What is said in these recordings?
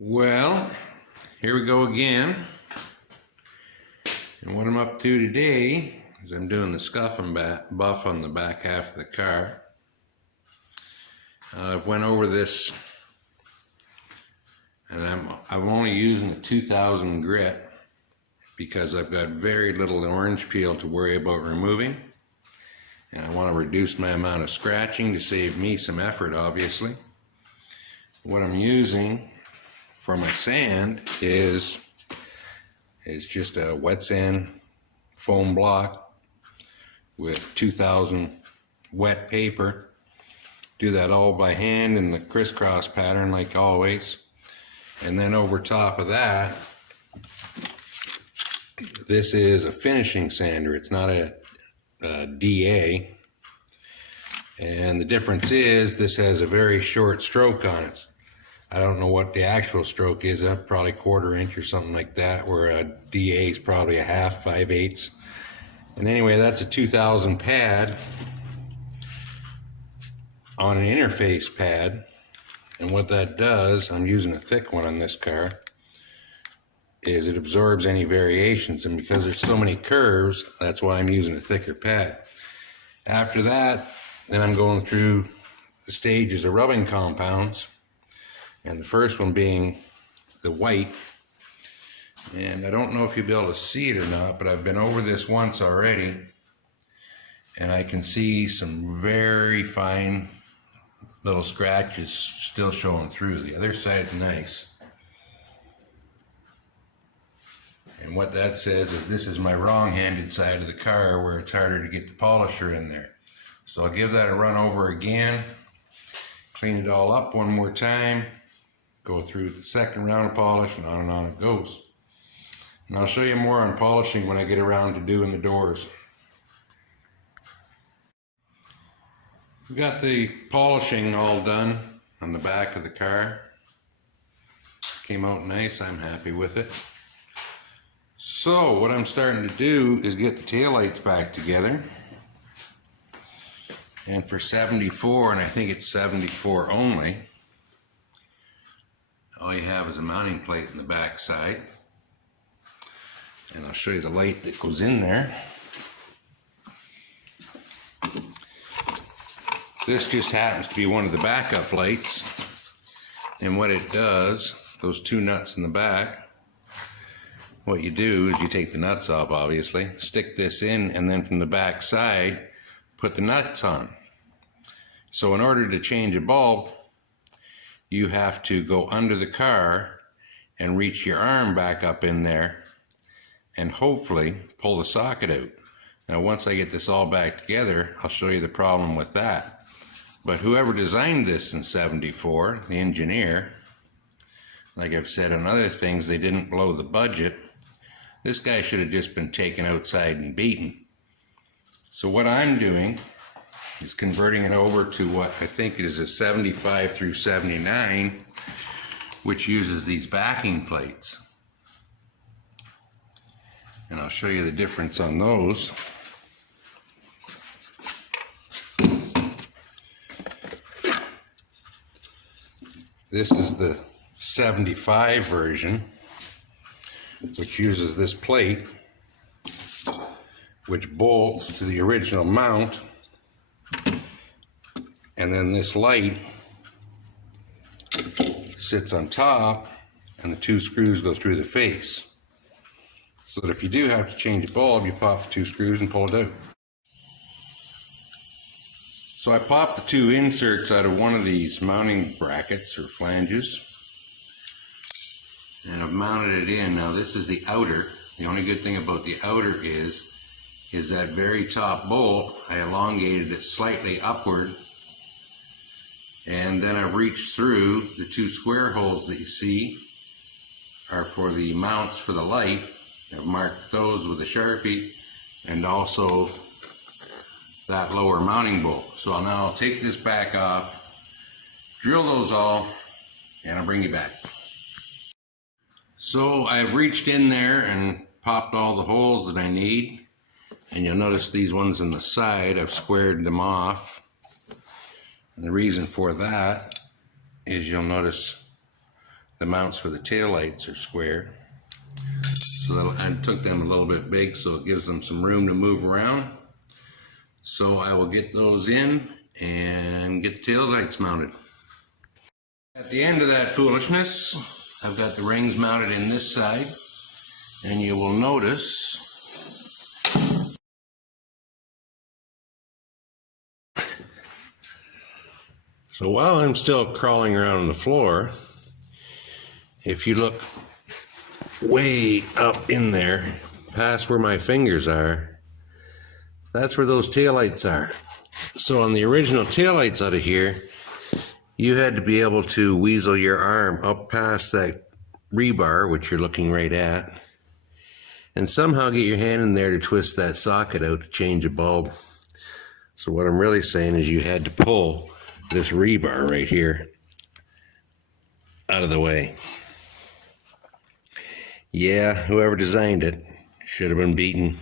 Well, here we go again. And what I'm up to today is I'm doing the scuff and buff on the back half of the car. I've went over this, and I'm only using a 2000 grit because I've got very little orange peel to worry about removing, and I want to reduce my amount of scratching to save me some effort, obviously. What I'm using for my sand is just a wet sand foam block with 2000 wet paper. Do that all by hand in the crisscross pattern like always. And then over top of that, this is a finishing sander. It's not a DA. And the difference is this has a very short stroke on it. I don't know what the actual stroke is, probably 1/4 inch or something like that, where a DA is probably a 1/2, 5/8. And anyway, that's a 2000 pad on an interface pad. And what that does, I'm using a thick one on this car, is it absorbs any variations. And because there's so many curves, that's why I'm using a thicker pad. After that, then I'm going through the stages of rubbing compounds. And the first one being the white. And I don't know if you'll be able to see it or not, but I've been over this once already. And I can see some very fine little scratches still showing through. The other side's nice. And what that says is this is my wrong-handed side of the car where it's harder to get the polisher in there. So I'll give that a run over again, clean it all up one more time, go through the second round of polish, and on it goes. And I'll show you more on polishing when I get around to doing the doors. We've got the polishing all done on the back of the car. Came out nice, I'm happy with it. So what I'm starting to do is get the taillights back together. And for 74, and I think it's 74 only, all you have is a mounting plate in the back side. And I'll show you the light that goes in there. This just happens to be one of the backup lights. And what it does, those two nuts in the back, what you do is you take the nuts off, obviously, stick this in, and then from the back side, put the nuts on. So in order to change a bulb, you have to go under the car and reach your arm back up in there and hopefully pull the socket out. Now once I get this all back together, I'll show you the problem with that. But whoever designed this in 74, the engineer, like I've said on other things, they didn't blow the budget. This guy should have just been taken outside and beaten. So what I'm doing is converting it over to what I think is a 75 through 79, which uses these backing plates. And I'll show you the difference on those. This is the 75 version, which uses this plate, which bolts to the original mount. And then this light sits on top, and the two screws go through the face. So that if you do have to change a bulb, you pop the two screws and pull it out. So I popped the two inserts out of one of these mounting brackets or flanges, and I've mounted it in. Now this is the outer. The only good thing about the outer is that very top bolt, I elongated it slightly upward. And then I've reached through the two square holes that you see are for the mounts for the light. I've marked those with a Sharpie, and also that lower mounting bolt. So now I'll take this back off, drill those all, and I'll bring you back. So I've reached in there and popped all the holes that I need. And you'll notice these ones on the side, I've squared them off. And the reason for that is you'll notice the mounts for the tail lights are square. So I took them a little bit big so it gives them some room to move around. So I will get those in and get the tail lights mounted. At the end of that foolishness, I've got the rings mounted in this side, and you will notice so while I'm still crawling around on the floor, if you look way up in there, past where my fingers are, that's where those taillights are. So on the original taillights out of here, you had to be able to weasel your arm up past that rebar, which you're looking right at, and somehow get your hand in there to twist that socket out to change a bulb. So what I'm really saying is you had to pull this rebar right here out of the way. Yeah, whoever designed it should have been beaten.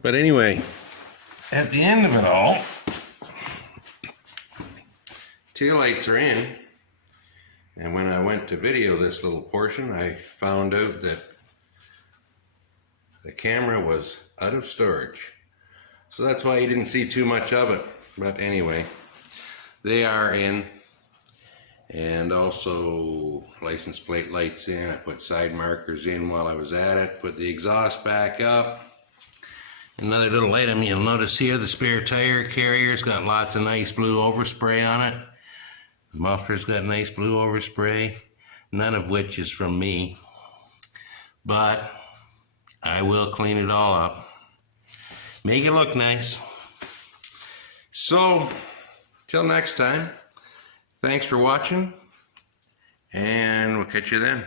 But anyway, at the end of it all, taillights are in. And when I went to video this little portion, I found out that the camera was out of storage. So that's why you didn't see too much of it. But anyway, they are in. And also license plate lights in. I put side markers in while I was at it. Put the exhaust back up. Another little item you'll notice here, the spare tire carrier's got lots of nice blue overspray on it. The muffler's got nice blue overspray, none of which is from me. But I will clean it all up. Make it look nice. So, till next time. Thanks for watching, and we'll catch you then.